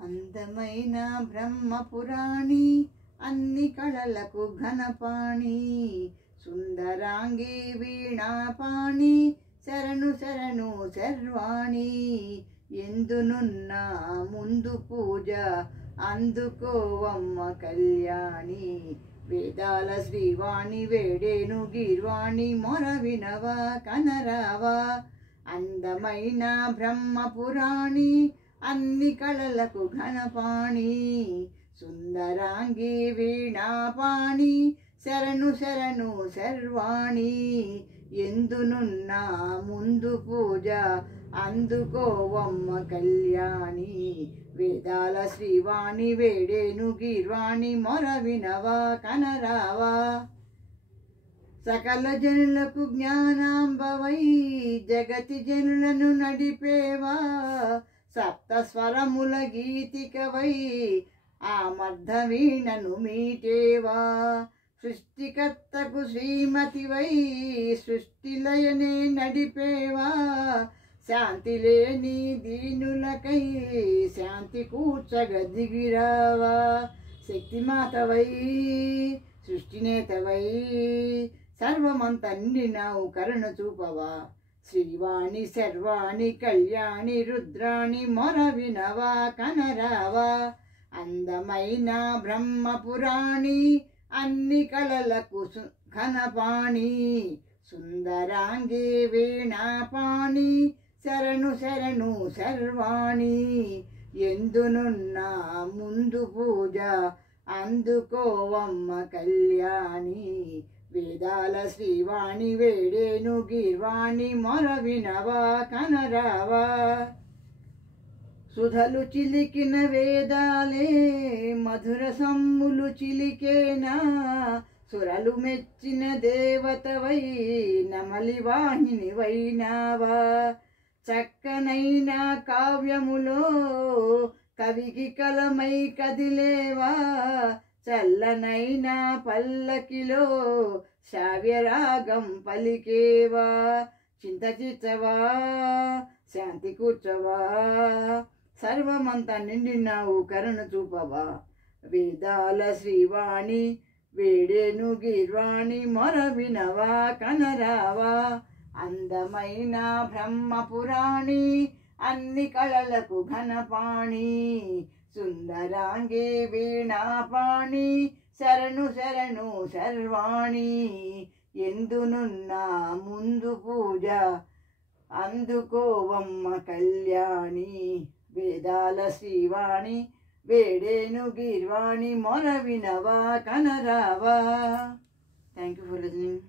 అందమైన బ్రహ్మపురాణి అన్ని కళలకు ఘనపాణి సుందరాంగి వీణాపాణి శరణు శరణు శర్వాణి ఎందునున్న ముందు పూజ అందుకోవమ్మ కళ్యాణి వేదాల శ్రీవాణి వేడేను గీర్వాణి మొర వినవా కనరావా అందమైన బ్రహ్మపురాణి అన్ని కళలకు ఘనపాణి సుందరాంగి వీణాపాణి శరణు శరణు శర్వాణి ఎందునున్న ముందు పూజ అందుకోవమ్మ కళ్యాణి వేదాల శ్రీవాణి వేడేను గీర్వాణి మొర వినవా కనరావా సకల జనులకు జ్ఞానాంబవై జగతి జనులను నడిపేవా సప్త స్వరముల గీతికవై ఆ మర్ధ వీణను మీటేవా సృష్టికర్తకు శ్రీమతివై సృష్టిలయనే నడిపేవా శాంతి లేని దీనులకై శాంతి కూర్చగ దిగిరావా శక్తిమాతవై సృష్టినేతవై సర్వమంత నిండినావు కరుణ చూపవా శ్రీవాణి శర్వాణి కళ్యాణి రుద్రాణి మొర వినవా కనరావా అందమైన బ్రహ్మపురాణి అన్ని కళలకు ఘనపాణి సుందరాంగి వీణాపాణి శరణు శరణు శర్వాణి ఎందునున్న ముందు పూజ అందుకోవమ్మ కళ్యాణి వేదాల శ్రీవాణి వేడేను గీర్వాణి మొర వినవా కనరావా సుధలు చిలికిన వేదాలే మధుర సమ్ములు చిలికేనా సురలు మెచ్చిన దేవతవై నమలి వాహిని వైనావా చక్కనైన కావ్యములో కవికి కలమై కదిలేవా చల్లనైన పల్లకిలో శ్రావ్యరాగం పలికేవా చింత చిచ్చవా శాంతి కూర్చవా సర్వమంతా నిండినావు కరుణ చూపవా వేదాల శ్రీవాణి వేడేను గీర్వాణి మొర వినవా కనరావా అందమైన బ్రహ్మపురాణి అన్ని కళలకు ఘనపాణి సుందరాంగి వీణాపాణి శరణు శరణు శర్వాణి ఎందునున్న ముందు పూజ అందుకోవమ్మ కళ్యాణి వేదాల శ్రీవాణి వేడేను గీర్వాణి మొర వినవా కనరావా. Thank you for listening.